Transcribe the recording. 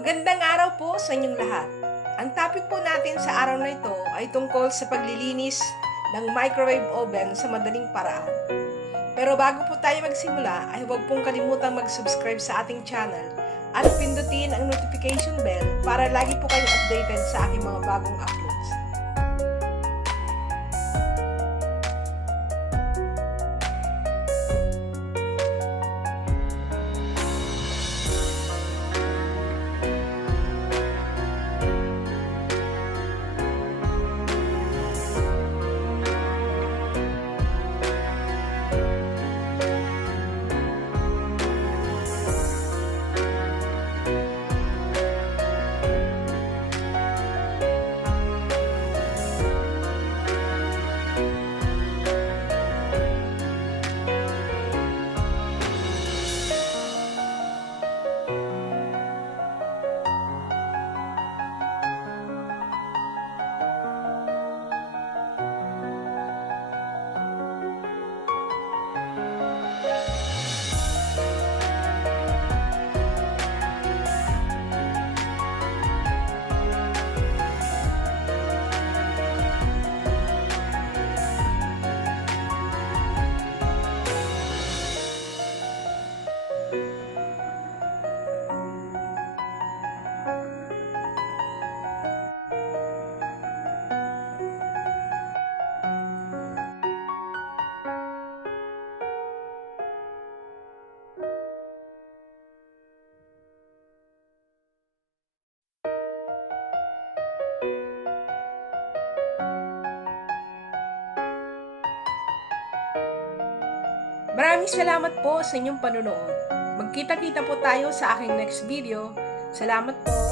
Magandang araw po sa inyong lahat. Ang topic po natin sa araw na ito ay tungkol sa paglilinis ng microwave oven sa madaling paraan. Pero bago po tayo magsimula ay huwag pong kalimutang mag-subscribe sa ating channel at pindutin ang notification bell para lagi po kayong updated sa aking mga bagong uploads. Maraming salamat po sa inyong panonood. Magkita-kita po tayo sa aking next video. Salamat po.